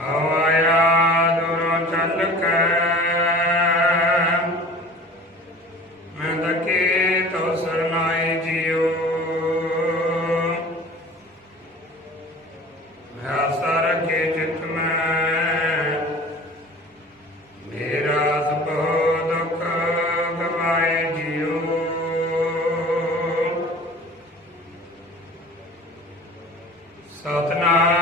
ਆਇਆ ਦੁਰੋਂ ਚੱਲ ਕੇ। ਮੈਂ ਦਕੇ ਤੋ ਸਰਨਾਈ ਜਿਉ ਮੈਂ ਆਸਾ ਰਖੇ ਚਿਤ ਮੈਂ। ਮੇਰਾ ਸਭ ਦੁੱਖ ਗਵਾਏ ਜਿਉ ਸਤਨਾਮ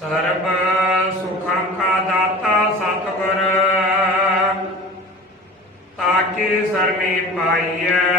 ਸਰਬ ਸੁਖਾਂ ਕਾ ਦਾਤਾ ਸਤਿਗੁਰ ਤਾਕੀ ਸਰਣੀ ਪਾਈਐ?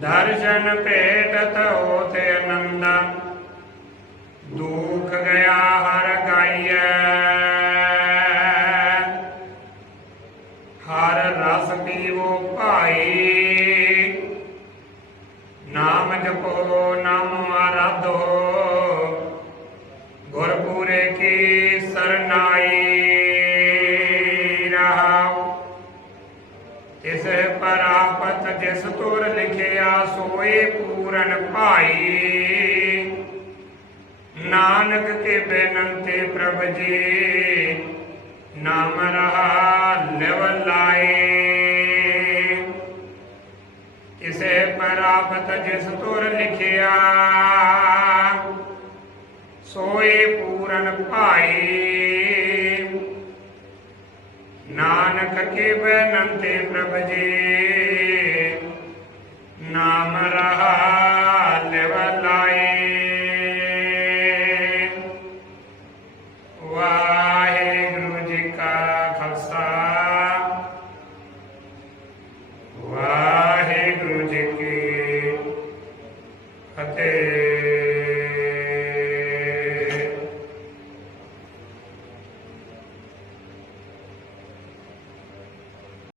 ਦਰਸ਼ਨ ਭੇਟਤ ਹੋਤ ਆਨੰਦਾ ਹਰ ਰਸ ਪੀਵੋ ਭਾਈ। ਨਾਮ ਜਪੋ, ਨਾਮ ਆਰਾਧੋ। ਗੁਰਪੂਰੇ ਕੀ ਸਰਨਾਈ ਰਹਾਉ। ਤਿਸ ਪਰਾਪਤ ਜਿਸ ਤੁਰ ਲਿਖਿਆ ਸੋਏ ਪੂਰਨ ਭਾਈ। ਨਾਨਕ ਕੇ ਬੇਨੰਤੇ ਪ੍ਰਭ ਜੀ, ਨਾਮ ਰਹਾ ਇਸੇ ਪ੍ਰਾਪਤ ਜਿਸ ਤੁਰ ਲਿਖਿਆ, ਸੋਏ ਪੂਰਨ ਭਾਈ। ਨਾਨਕ ਕੇ ਬੇਨੰਤੇ ਪ੍ਰਭ ਜੀ, ਨਾਮ ਰਹਾ ante